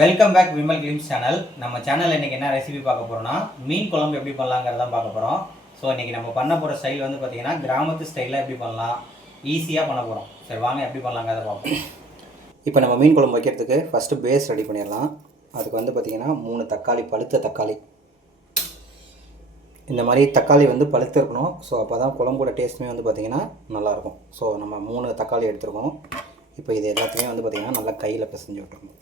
Welcome back Vimal glimpse channel. நம்ம சேனலில் இன்றைக்கி என்ன ரெசிபி பார்க்க போகிறோம்னா மீன் குழம்பு எப்படி பண்ணலாங்கிறதான் பார்க்க போகிறோம். ஸோ இன்றைக்கி நம்ம பண்ண போகிற ஸ்டைல் வந்து பார்த்திங்கன்னா கிராமத்து ஸ்டைலில் எப்படி பண்ணலாம், ஈஸியாக பண்ண போகிறோம். சரி வாங்க எப்படி பண்ணலாங்கிறத பார்ப்போம். இப்போ நம்ம மீன் குழம்பு வைக்கிறதுக்கு ஃபஸ்ட்டு பேஸ் ரெடி பண்ணிடலாம். அதுக்கு வந்து பார்த்திங்கன்னா 3 தக்காளி, பழுத்த தக்காளி. இந்த மாதிரி தக்காளி வந்து பழுத்து இருக்கணும். ஸோ அப்போ தான் குழம்போட டேஸ்ட்டுமே வந்து பார்த்திங்கன்னா நல்லாயிருக்கும். ஸோ நம்ம 3 தக்காளி எடுத்துருக்கோம். இப்போ இது எல்லாத்தையுமே வந்து பார்த்திங்கன்னா நல்லா கையில் பிசைஞ்சு விட்டுருக்கோம்.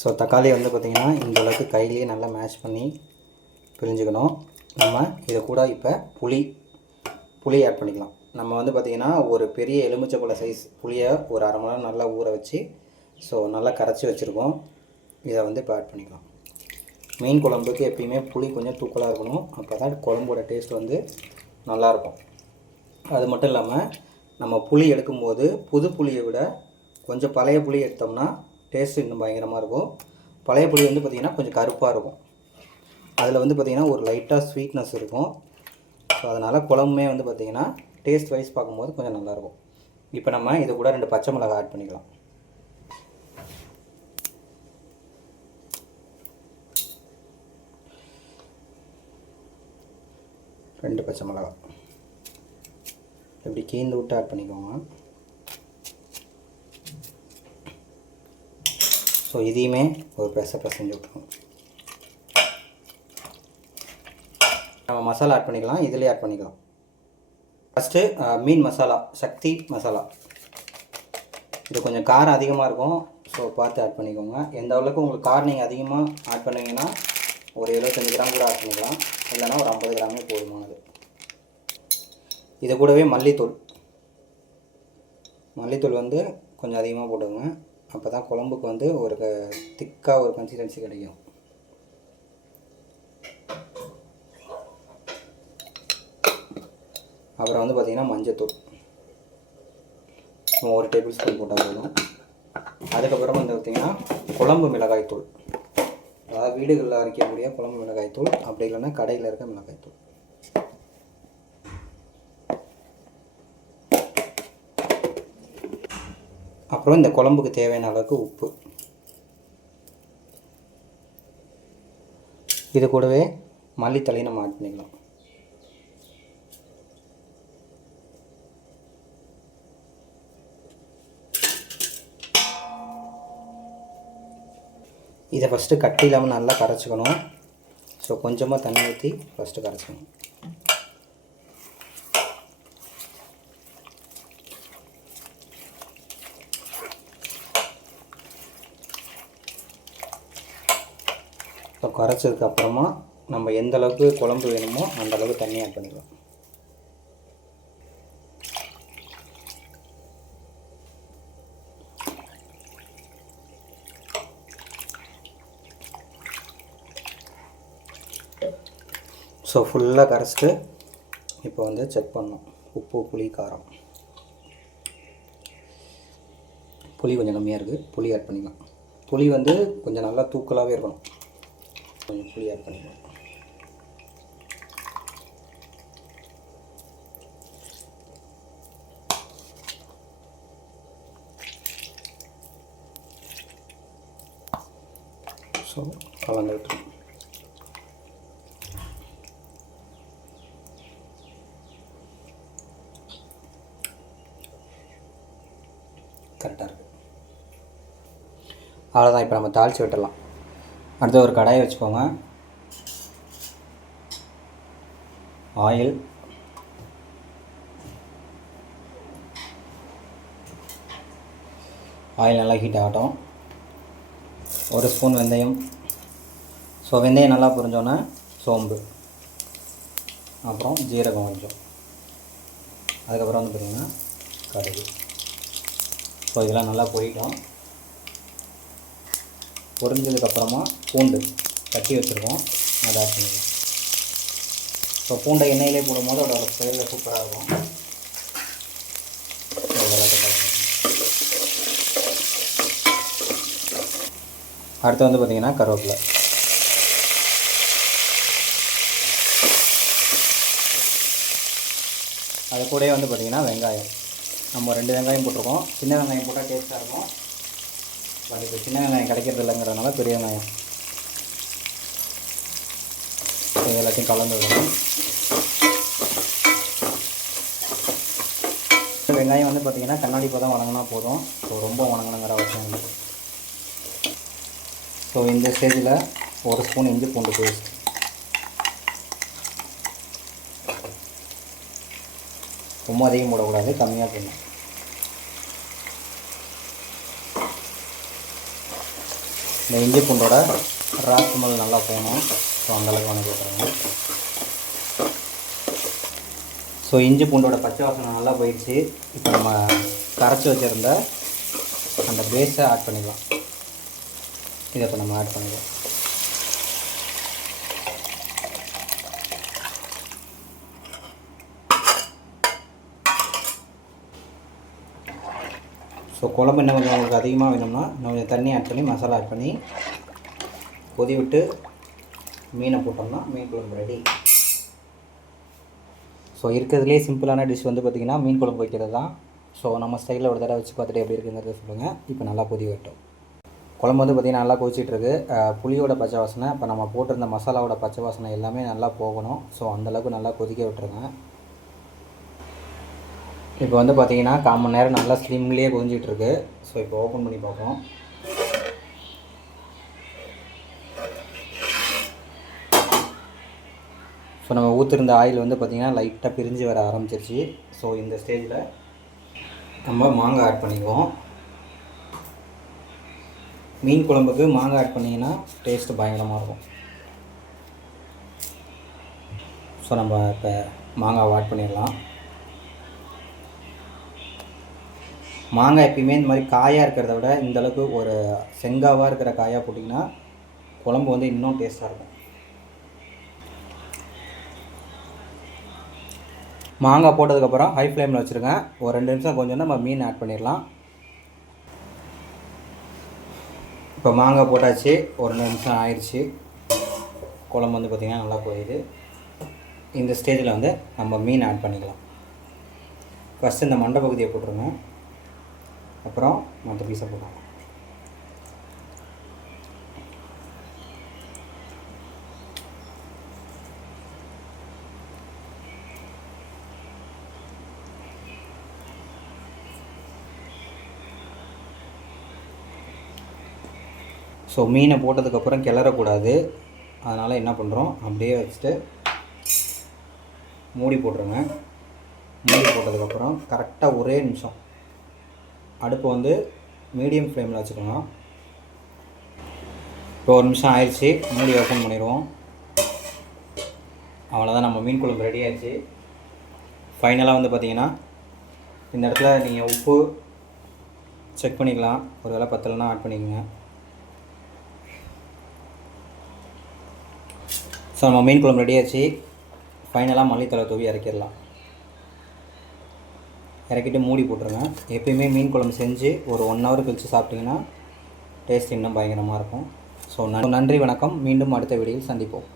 ஸோ தக்காளி வந்து பார்த்திங்கன்னா இந்த அளவுக்கு கையிலேயே நல்லா மேஷ் பண்ணி பிழிஞ்சுக்கணும். நம்ம இதை கூட இப்போ புளி ஆட் பண்ணிக்கலாம். நம்ம வந்து பார்த்திங்கன்னா ஒரு பெரிய எலுமிச்சைப்பழ சைஸ் புளியை ஒரு அரை மணி நேரம் நல்லா ஊற வச்சு ஸோ நல்லா கரைச்சி வச்சுருக்கோம். இதை வந்து இப்போ ஆட் பண்ணிக்கலாம். மீன் குழம்புக்கு எப்பயுமே புளி கொஞ்சம் தூக்கலாக இருக்கணும். அப்போ தான் குழம்போட டேஸ்ட் வந்து நல்லாயிருக்கும். அது மட்டும் இல்லாமல் நம்ம புளி எடுக்கும்போது புது புளியை விட கொஞ்சம் பழைய புளி எடுத்தோம்னா டேஸ்ட்டு இன்னும் பயங்கரமாக இருக்கும். பழைய புளி வந்து பார்த்திங்கன்னா கொஞ்சம் கருப்பாக இருக்கும். அதில் வந்து பார்த்திங்கன்னா ஒரு லைட்டாக ஸ்வீட்னஸ் இருக்கும். ஸோ அதனால் குழம்புமே வந்து பார்த்திங்கன்னா டேஸ்ட் வைஸ் பார்க்கும்போது கொஞ்சம் நல்லாயிருக்கும். இப்போ நம்ம இது கூட 2 பச்சை மிளகாய் ஆட் பண்ணிக்கலாம். ரெண்டு பச்சை மிளகாய் இப்படி கீந்து விட்டு ஆட் பண்ணிக்கோங்க. ஸோ இதையுமே ஒரு பிசைஞ்சு விட்டுருவோம். நம்ம மசாலா ஆட் பண்ணிக்கலாம். இதிலே ஆட் பண்ணிக்கலாம். ஃபஸ்ட்டு மீன் மசாலா, சக்தி மசாலா. இது கொஞ்சம் காரம் அதிகமாக இருக்கும். ஸோ பார்த்து ஆட் பண்ணிக்கோங்க. எந்த அளவுக்கு உங்களுக்கு காரம் நீங்கள் அதிகமாக ஆட் பண்ணுவீங்கன்னா ஒரு 75 கிராம் கூட ஆட் பண்ணிக்கலாம். இல்லைனா ஒரு 50 கிராமே போதுமானது. இது கூடவே மல்லித்தூள் வந்து கொஞ்சம் அதிகமாக போட்டுங்க. அப்போ தான் குழம்புக்கு வந்து ஒரு திக்காக ஒரு கன்சிஸ்டன்சி கிடைக்கும். அப்புறம் வந்து பார்த்திங்கன்னா மஞ்சத்தூள் 1 டேபிள் ஸ்பூன் போட்டால் போதும். அதுக்கப்புறம் வந்து பார்த்திங்கன்னா குழம்பு மிளகாய்த்தூள், அதாவது வீடுகளில் அரைக்கக்கூடிய குழம்பு மிளகாய்த்தூள், அப்படி இல்லைன்னா கடையில் இருக்க மிளகாய்த்தூள். அப்புறம் இந்த குழம்புக்கு தேவையான அளவுக்கு உப்பு. இது கூடவே மல்லித்தலையை நம்ம ஆட் பண்ணிக்கலாம். இதை ஃபஸ்ட்டு கட்டி இல்லாமல் நல்லா கரைச்சிக்கணும். ஸோ கொஞ்சமாக தண்ணி ஊற்றி ஃபஸ்ட்டு கரைச்சிக்கணும். ஸோ கரைச்சதுக்கப்புறமா நம்ம எந்த அளவுக்கு குழம்பு வேணுமோ அந்த அளவுக்கு தண்ணி ஆட் பண்ணிக்கலாம். ஸோ ஃபுல்லாக கரைச்சிட்டு இப்போ வந்து செக் பண்ணணும் உப்பு, புளி, காரம். புளி கொஞ்சம் கம்மியாக இருக்குது, புளி ஆட் பண்ணிக்கலாம். புளி வந்து கொஞ்சம் நல்லா தூக்கலாகவே இருக்கணும். கொஞ்சம் புளி ஆட் பண்ணிக்கலாம். ஸோ கலந்து விட்டுருவோம். கரெக்டாக இருக்குது. அவ்வளோதான். இப்போ நம்ம தாளித்து விட்டுடலாம். அடுத்து ஒரு கடாயை வச்சுக்கோங்க. ஆயில், நல்லா ஹீட் ஆகட்டும். 1 ஸ்பூன் வெந்தயம். ஸோ வெந்தயம் நல்லா பொரிஞ்சோன்னே சோம்பு, அப்புறம் ஜீரகம் கொஞ்சம், அதுக்கப்புறம் வந்து பார்த்திங்கன்னா கடுகு. ஸோ இதெல்லாம் நல்லா பொரிக்கும். பொரிஞ்சதுக்கப்புறமா பூண்டு தட்டி வச்சுருக்கோம், அதை ஆட் பண்ணிக்கலாம். ஸோ பூண்டை எண்ணெயிலே போடும்போது அதோட ஸ்டைலில் சூப்பராக இருக்கும். அடுத்து வந்து பார்த்திங்கன்னா கருவேப்பிலை. அது கூடயே வந்து பார்த்திங்கன்னா வெங்காயம். நம்ம 2 வெங்காயம் போட்டிருக்கோம். சின்ன வெங்காயம் போட்டால் டேஸ்ட்டாக இருக்கும். பட் இப்போ சின்ன வெங்காயம் கிடைக்கிறது இல்லைங்கிறதுனால பெரிய வெங்காயம். இது எல்லாத்தையும் கலந்து விடணும். வெங்காயம் வந்து பார்த்திங்கன்னா கண்ணாடி பதம் வணங்கினா போதும். ஸோ ரொம்ப வணங்கணுங்கிற அவசியம் இல்லை. ஸோ இந்த ஸ்டேஜில் 1 ஸ்பூன் இஞ்சி பூண்டு பேஸ்ட், ரொம்ப அதிகம் போடக்கூடாது, கம்மியாக போடணும். இந்த இஞ்சி பூண்டோட ராஸ்மல் நல்லா போகணும். ஸோ அந்தளவுக்கு வணக்கி விட்டுருங்க. ஸோ இஞ்சி பூண்டோட பச்சை வாசனை நல்லா போயிடுச்சு. இப்போ நம்ம கரைச்சி வச்சுருந்த அந்த பேஸை ஆட் பண்ணிக்கலாம். இதை இப்போ நம்ம ஆட் பண்ணிக்கலாம். ஸோ குழம்பு இன்னும் கொஞ்சம் உங்களுக்கு அதிகமாக வேணும்னா இன்னும் கொஞ்சம் தண்ணி ஆட் பண்ணி மசாலா ஆட் பண்ணி கொதி விட்டு மீனை போட்டோம்னா மீன் குழம்பு ரெடி. ஸோ இருக்கிறதுலே சிம்பிளான டிஷ் வந்து பார்த்திங்கன்னா மீன் குழம்பு வைக்கிறது தான். ஸோ நம்ம ஸ்டைலில் ஒரு தடவை வச்சு பார்த்துட்டு எப்படி இருக்குங்கிறத சொல்லுங்கள். இப்போ நல்லா கொதி வரட்டும். குழம்பு வந்து பார்த்திங்கன்னா நல்லா கொதிச்சிட்ருக்கு. புளியோட பச்சை வாசனை, இப்போ நம்ம போட்டிருந்த மசாலாவோட பச்சை வாசனை எல்லாமே நல்லா போகணும். ஸோ அந்தளவுக்கு நல்லா கொதிக்க விட்டுருங்க. இப்போ வந்து பார்த்திங்கன்னா 1/4 மணி நேரம் நல்லா ஸ்லிம்லேயே கொதிச்சிட்ருக்கு. ஸோ இப்போ ஓப்பன் பண்ணி பார்ப்போம். ஸோ நம்ம ஊற்றிருந்த ஆயில் வந்து பார்த்திங்கன்னா லைட்டாக பிரிஞ்சு வர ஆரம்பிச்சிருச்சு. ஸோ இந்த ஸ்டேஜில் நம்ம மாங்காய் ஆட் பண்ணிக்குவோம். மீன் குழம்புக்கு மாங்காய் ஆட் பண்ணிங்கன்னா டேஸ்ட்டு பயங்கரமாக இருக்கும். ஸோ நம்ம இப்போ மாங்காய் ஆட் பண்ணிடலாம். மாங்காய் எப்பயுமே இந்த மாதிரி காயாக இருக்கிறத விட இந்தளவுக்கு ஒரு செங்காவாக இருக்கிற காயாக போட்டிங்கன்னா குழம்பு வந்து இன்னும் டேஸ்ட்டாக இருக்கும். மாங்காய் போட்டதுக்கப்புறம் ஹை ஃப்ளேமில் வச்சுருங்க. ஒரு 2 நிமிஷம் கொஞ்சம் நம்ம மீன் ஆட் பண்ணிடலாம். இப்போ மாங்காய் போட்டாச்சு, ஒரு 2 நிமிஷம் ஆயிடுச்சு. குழம்பு வந்து பார்த்திங்கன்னா நல்லா போயிடுது. இந்த ஸ்டேஜில் வந்து நம்ம மீன் ஆட் பண்ணிக்கலாம். ஃபஸ்ட்டு இந்த மண்டை பகுதியை போட்டுருங்க, அப்புறம் மற்ற பீஸை போடலாம். ஸோ மீனை போட்டதுக்கப்புறம் கிளறக்கூடாது. அதனால் என்ன பண்ணுறோம், அப்படியே வச்சுட்டு மூடி போட்டுருங்க. மூடி போட்டதுக்கப்புறம் கரெக்டாக ஒரே நிமிஷம் அடுப்பை வந்து மீடியம் ஃப்ளேமில் வச்சுக்கணும். இப்போ 1 நிமிஷம் ஆயிடுச்சு, மூடி ஓப்பன் பண்ணிடுவோம். அவ்வளோதான், நம்ம மீன் குழம்பு ரெடி ஆயிடுச்சு. ஃபைனலாக வந்து பார்த்திங்கன்னா இந்த இடத்துல நீங்கள் உப்பு செக் பண்ணிக்கலாம். ஒரு வேளை பத்தலைன்னா ஆட் பண்ணிக்கோங்க. ஸோ நம்ம மீன் குழம்பு ரெடி ஆச்சு. ஃபைனலாக மல்லித்தலை தூவி இறக்கிடலாம். இறக்கிட்டு மூடி போட்டுருங்க. எப்பயுமே மீன் குழம்பு செஞ்சு ஒரு 1 ஹவர் கழித்து சாப்பிட்டிங்கன்னா டேஸ்ட் இன்னும் பயங்கரமாக இருக்கும். ஸோ நன்றி, வணக்கம். மீண்டும் அடுத்த வீடியோவில் சந்திப்போம்.